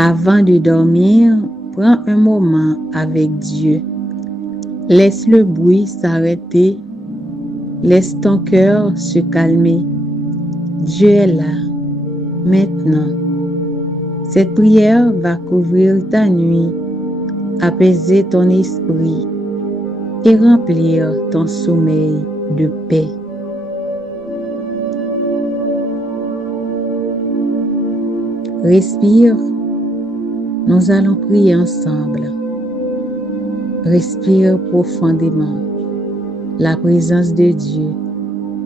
Avant de dormir, prends un moment avec Dieu. Laisse le bruit s'arrêter. Laisse ton cœur se calmer. Dieu est là, maintenant. Cette prière va couvrir ta nuit, apaiser ton esprit et remplir ton sommeil de paix. Respire, nous allons prier ensemble. Respire profondément. La présence de Dieu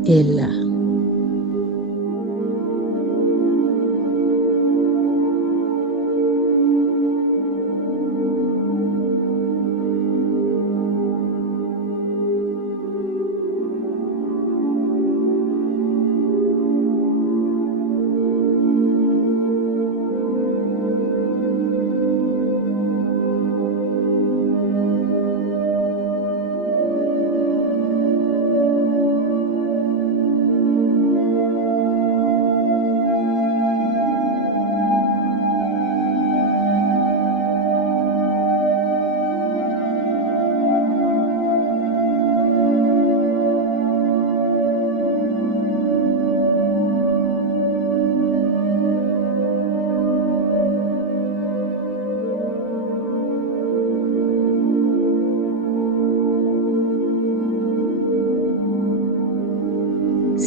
est là.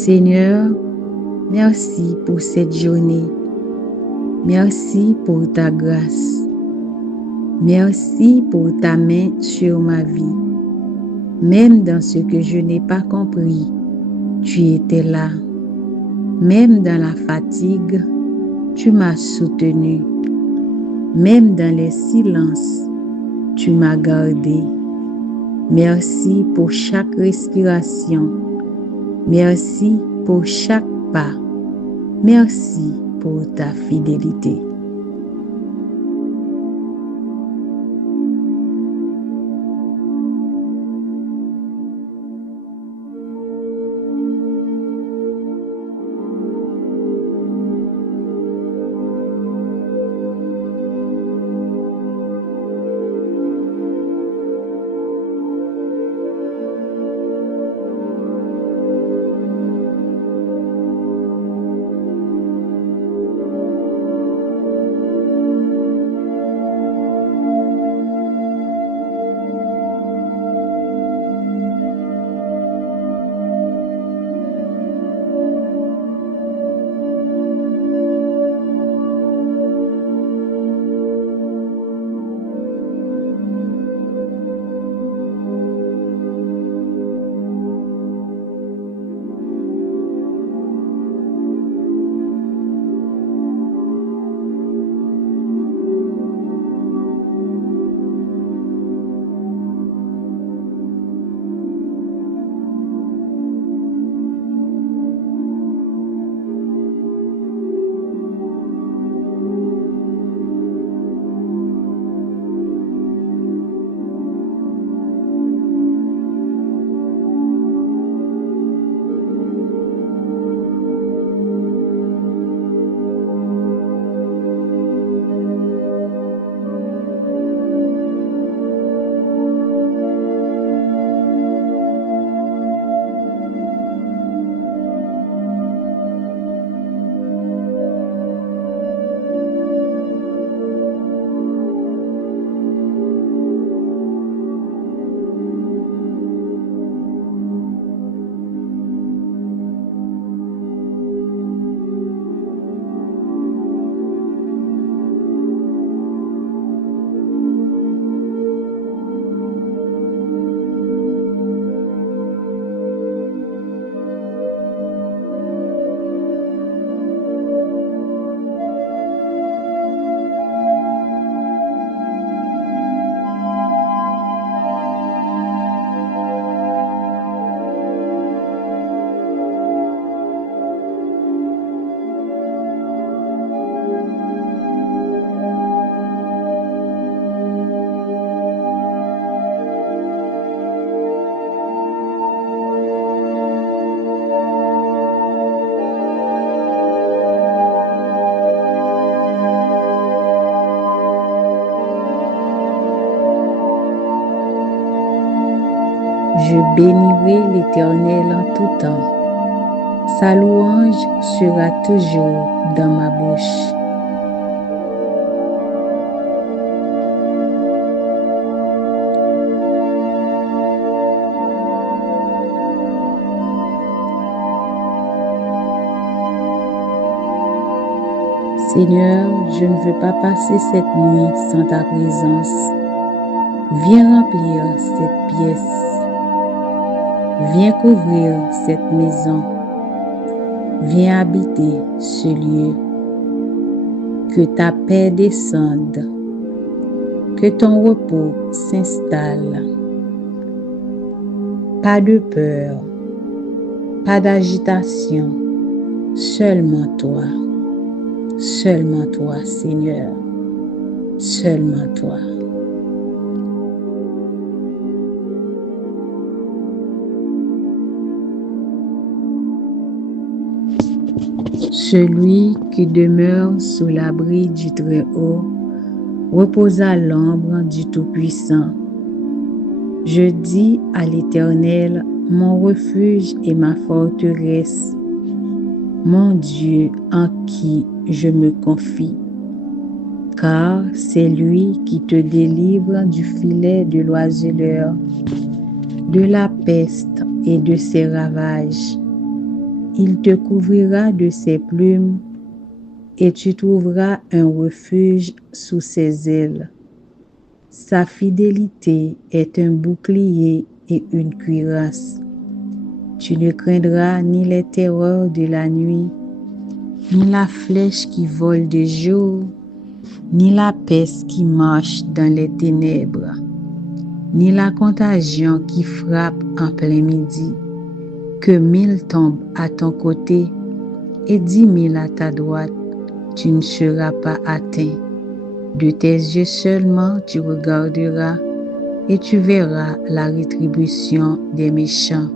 Seigneur, merci pour cette journée. Merci pour ta grâce. Merci pour ta main sur ma vie. Même dans ce que je n'ai pas compris, tu étais là. Même dans la fatigue, tu m'as soutenu. Même dans les silences, tu m'as gardé. Merci pour chaque respiration. Merci pour chaque pas. Merci pour ta fidélité. Je bénirai l'Éternel en tout temps. Sa louange sera toujours dans ma bouche. Seigneur, je ne veux pas passer cette nuit sans ta présence. Viens remplir cette pièce. Viens couvrir cette maison. Viens habiter ce lieu. Que ta paix descende. Que ton repos s'installe. Pas de peur. Pas d'agitation. Seulement toi. Seulement toi, Seigneur. Seulement toi. Celui qui demeure sous l'abri du Très-Haut repose à l'ombre du Tout-Puissant. Je dis à l'Éternel, mon refuge et ma forteresse, mon Dieu en qui je me confie. Car c'est lui qui te délivre du filet de l'oiseleur, de la peste et de ses ravages. Il te couvrira de ses plumes et tu trouveras un refuge sous ses ailes. Sa fidélité est un bouclier et une cuirasse. Tu ne craindras ni les terreurs de la nuit, ni la flèche qui vole de jour, ni la peste qui marche dans les ténèbres, ni la contagion qui frappe en plein midi. Que 1000 tombent à ton côté et 10 000 à ta droite, tu ne seras pas atteint. De tes yeux seulement tu regarderas et tu verras la rétribution des méchants.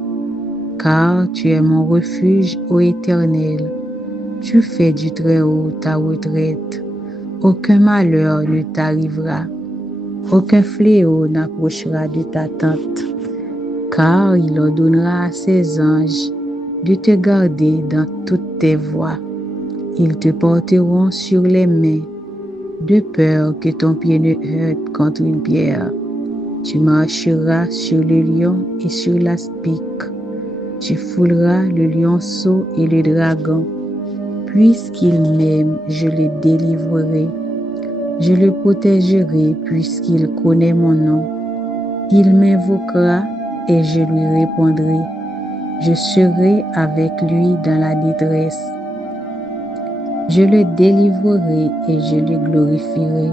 Car tu es mon refuge, ô Éternel. Tu fais du Très-Haut ta retraite. Aucun malheur ne t'arrivera. Aucun fléau n'approchera de ta tente. Car il ordonnera à ses anges de te garder dans toutes tes voies. Ils te porteront sur les mains, de peur que ton pied ne heurte contre une pierre. Tu marcheras sur le lion et sur l'aspic. Tu fouleras le lionceau et le dragon. Puisqu'il m'aime, je le délivrerai. Je le protégerai puisqu'il connaît mon nom. Il m'invoquera et je lui répondrai. Je serai avec lui dans la détresse. Je le délivrerai et je le glorifierai.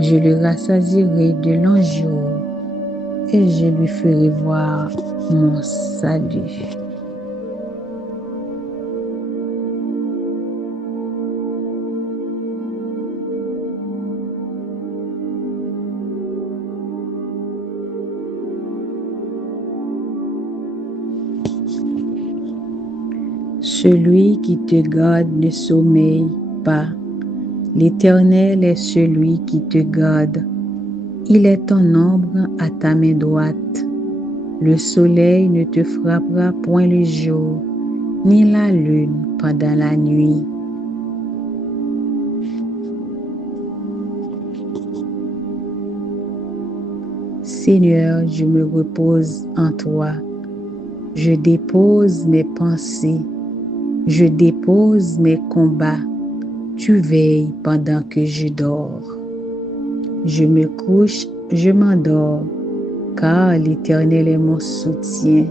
Je le rassasierai de longs jours et je lui ferai voir mon salut. Celui qui te garde ne sommeille pas. L'Éternel est celui qui te garde. Il est ton ombre à ta main droite. Le soleil ne te frappera point le jour, ni la lune pendant la nuit. Seigneur, je me repose en toi. Je dépose mes pensées. Je dépose mes combats. Tu veilles pendant que je dors. Je me couche, je m'endors, car l'Éternel est mon soutien.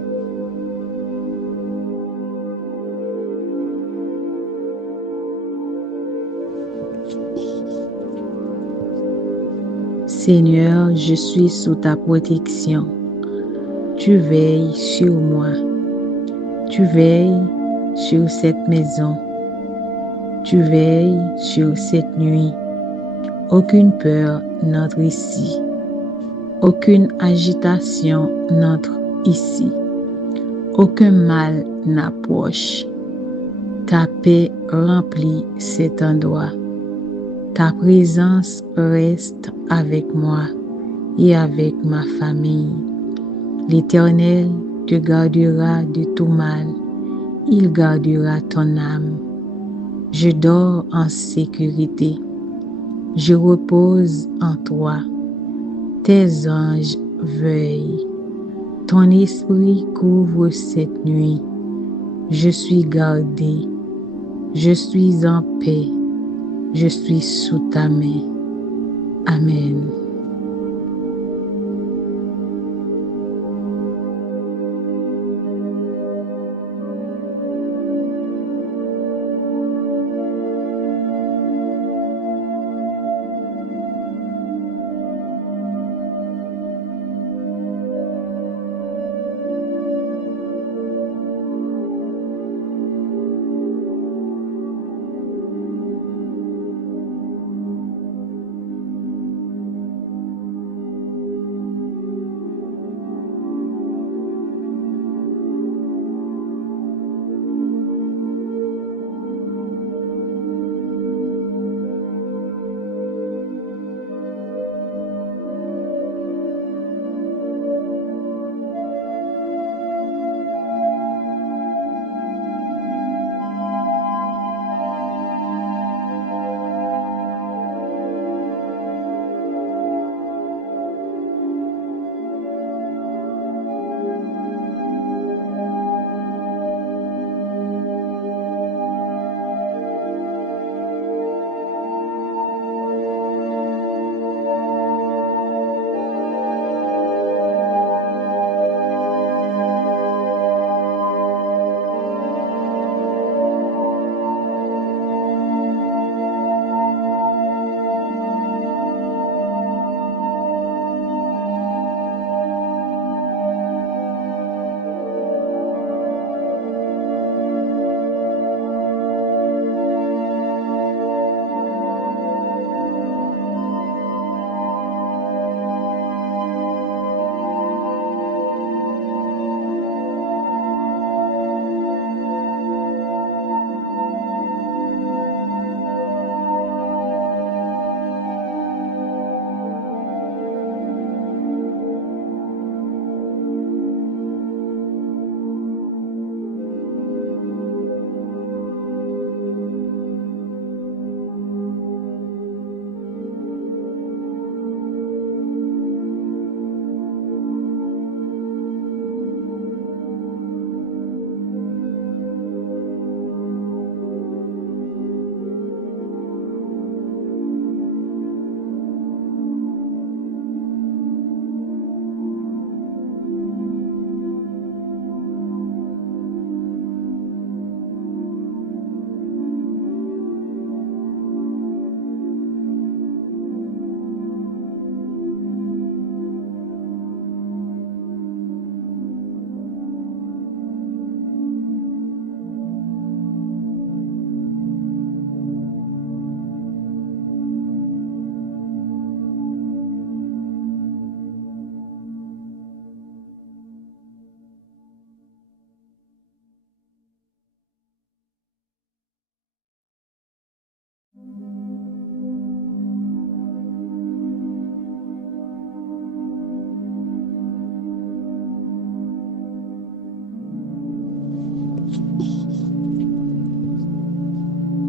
Seigneur, je suis sous ta protection. Tu veilles sur moi. Tu veilles sur cette maison. Tu veilles sur cette nuit. Aucune peur n'entre ici. Aucune agitation n'entre ici. Aucun mal n'approche. Ta paix remplit cet endroit. Ta présence reste avec moi et avec ma famille. L'Éternel te gardera de tout mal, il gardera ton âme. Je dors en sécurité, je repose en toi. Tes anges veillent, ton esprit couvre cette nuit. Je suis gardé, je suis en paix, je suis sous ta main. Amen.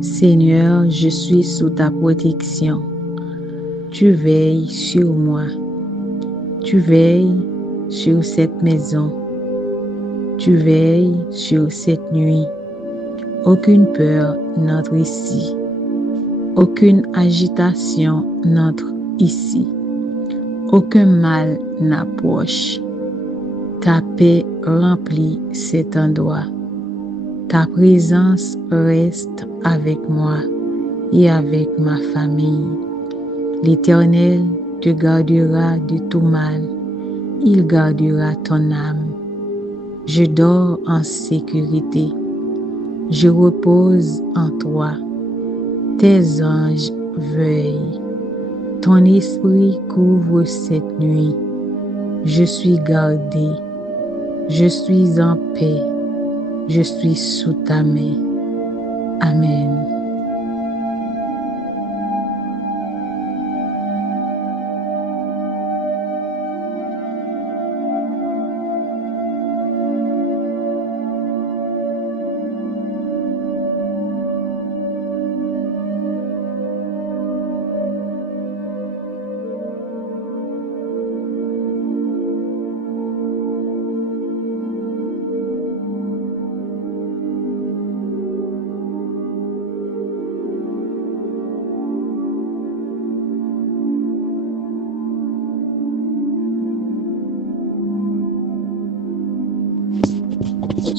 Seigneur, je suis sous ta protection. Tu veilles sur moi. Tu veilles sur cette maison. Tu veilles sur cette nuit. Aucune peur n'entre ici. Aucune agitation n'entre ici. Aucun mal n'approche. Ta paix remplit cet endroit. Ta présence reste avec moi et avec ma famille. L'Éternel te gardera de tout mal. Il gardera ton âme. Je dors en sécurité. Je repose en toi. Tes anges veillent. Ton esprit couvre cette nuit. Je suis gardé. Je suis en paix. Je suis sous ta main. Amen.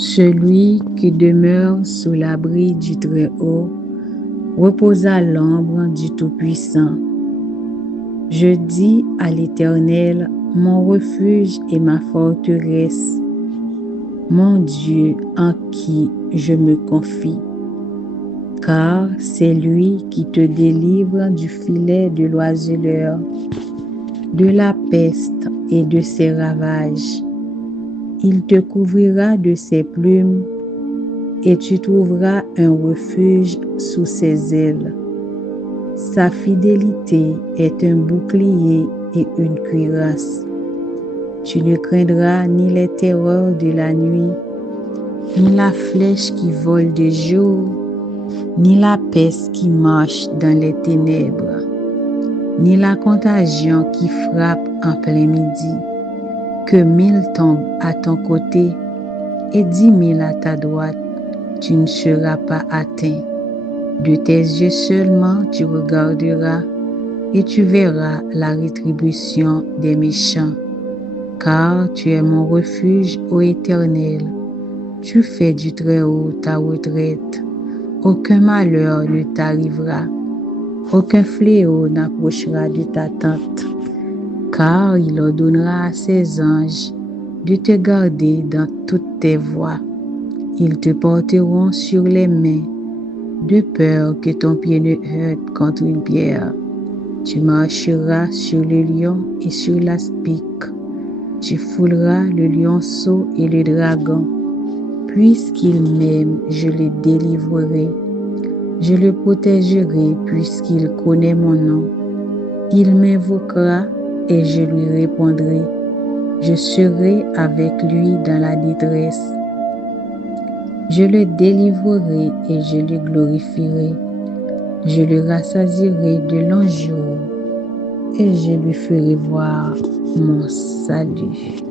Celui qui demeure sous l'abri du Très-Haut repose à l'ombre du Tout-Puissant. Je dis à l'Éternel, mon refuge et ma forteresse, mon Dieu en qui je me confie. Car c'est lui qui te délivre du filet de l'oiseleur, de la peste et de ses ravages. Il te couvrira de ses plumes et tu trouveras un refuge sous ses ailes. Sa fidélité est un bouclier et une cuirasse. Tu ne craindras ni les terreurs de la nuit, ni la flèche qui vole de jour, ni la peste qui marche dans les ténèbres, ni la contagion qui frappe en plein midi. Que 1000 tombent à ton côté et 10 000 à ta droite, tu ne seras pas atteint. De tes yeux seulement tu regarderas et tu verras la rétribution des méchants. Car tu es mon refuge, ô Éternel. Tu fais du Très-Haut ta retraite. Aucun malheur ne t'arrivera. Aucun fléau n'approchera de ta tente. Car il ordonnera à ses anges de te garder dans toutes tes voies. Ils te porteront sur les mains, de peur que ton pied ne heurte contre une pierre. Tu marcheras sur le lion et sur l'aspic. Tu fouleras le lionceau et le dragon. Puisqu'il m'aime, je le délivrerai. Je le protégerai puisqu'il connaît mon nom. Il m'invoquera et je lui répondrai. Je serai avec lui dans la détresse. Je le délivrerai et je le glorifierai. Je le rassasierai de longs jours et je lui ferai voir mon salut.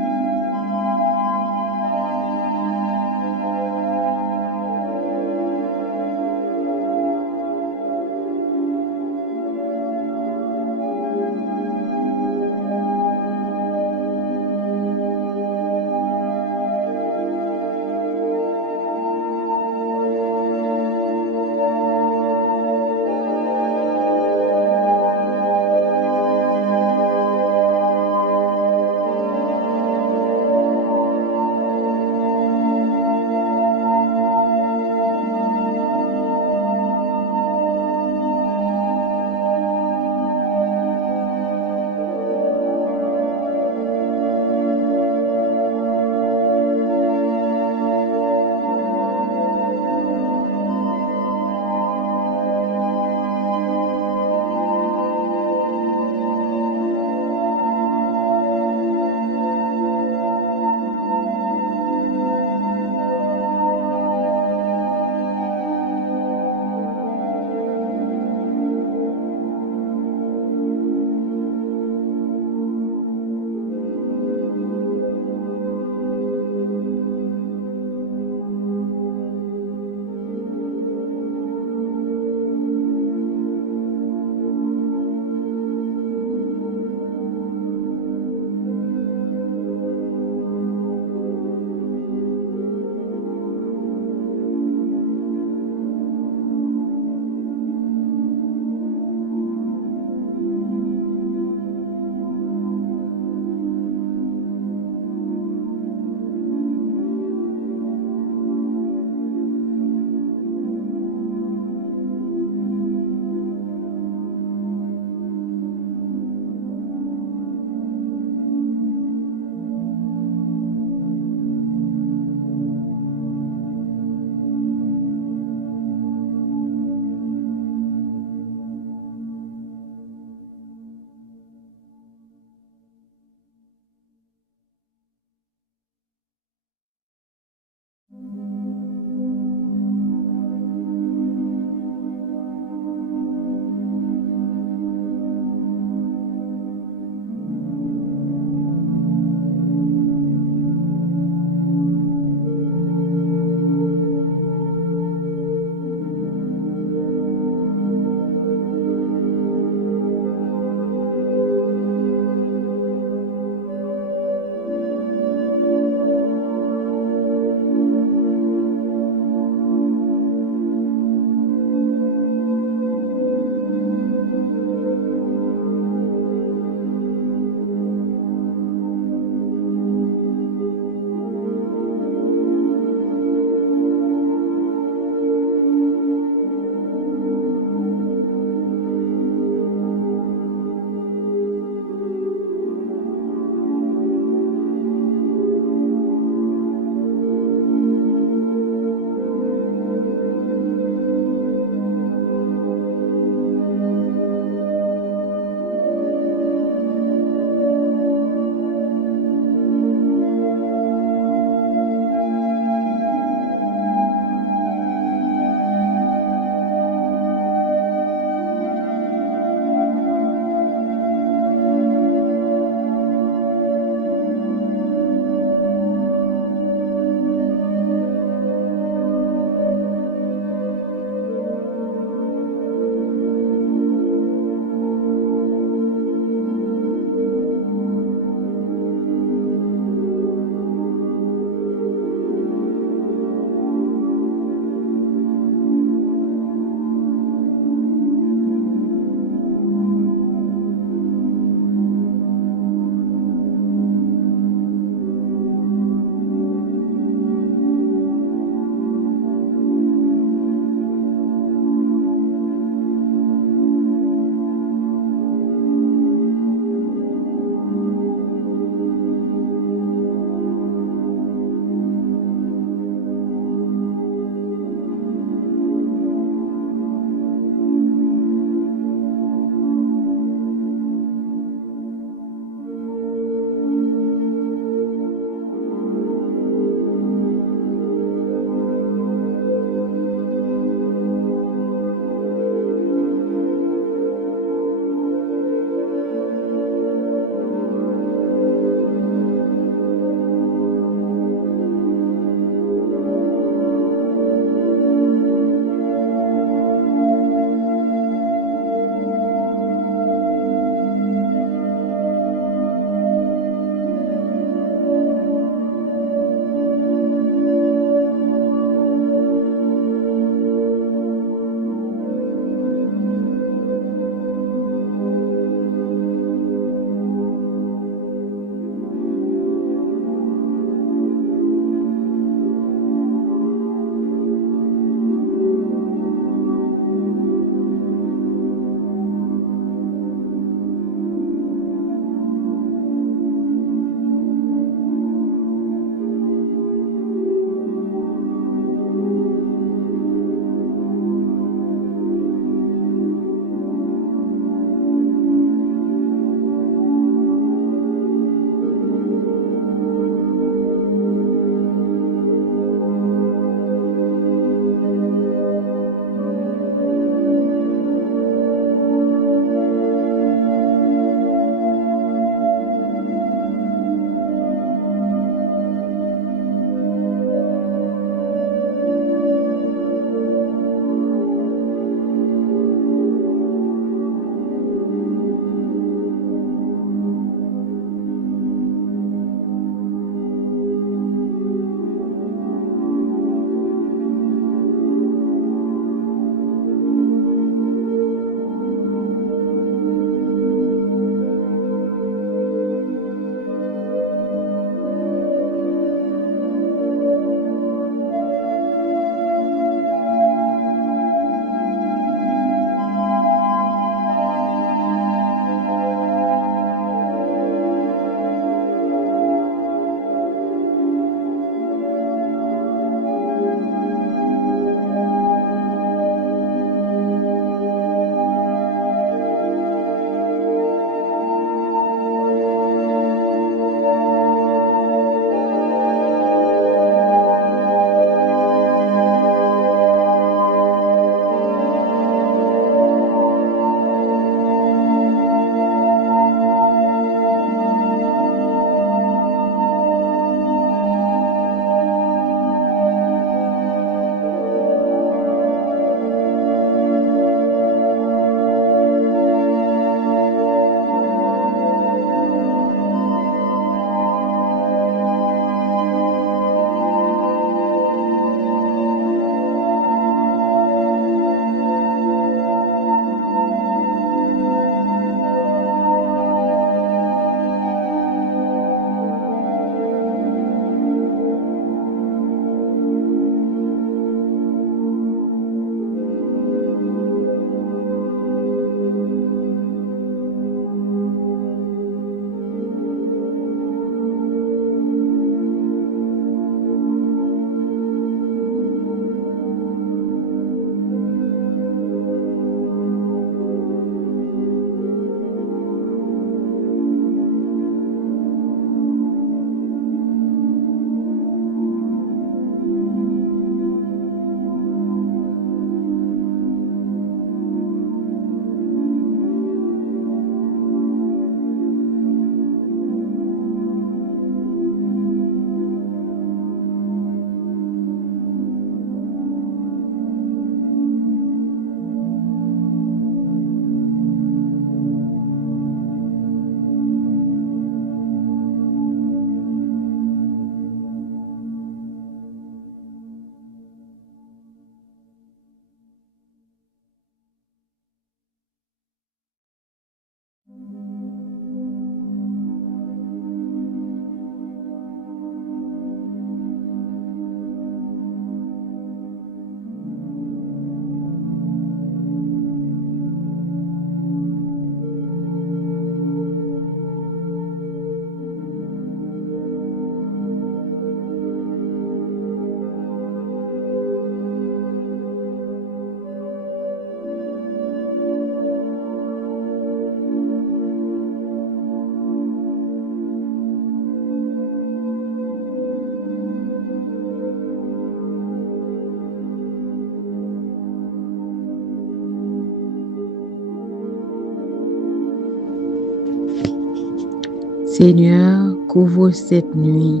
Seigneur, couvre cette nuit,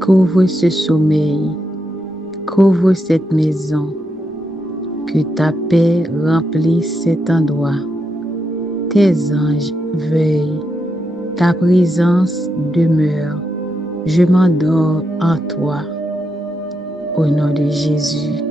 couvre ce sommeil, couvre cette maison, que ta paix remplisse cet endroit. Tes anges veillent, ta présence demeure. Je m'endors en toi. Au nom de Jésus.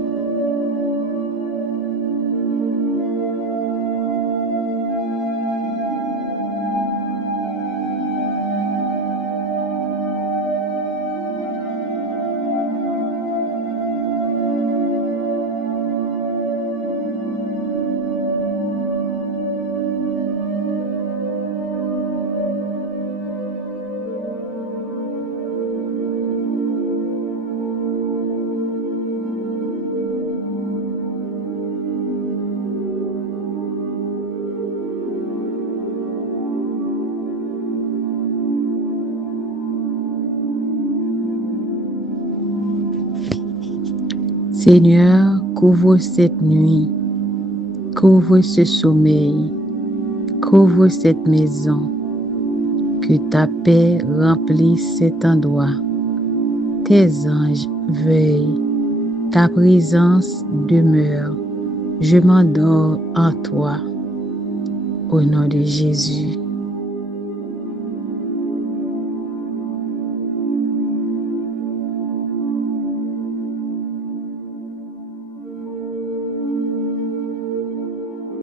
Seigneur, couvre cette nuit, couvre ce sommeil, couvre cette maison, que ta paix remplisse cet endroit. Tes anges veillent, ta présence demeure. Je m'endors en toi. Au nom de Jésus.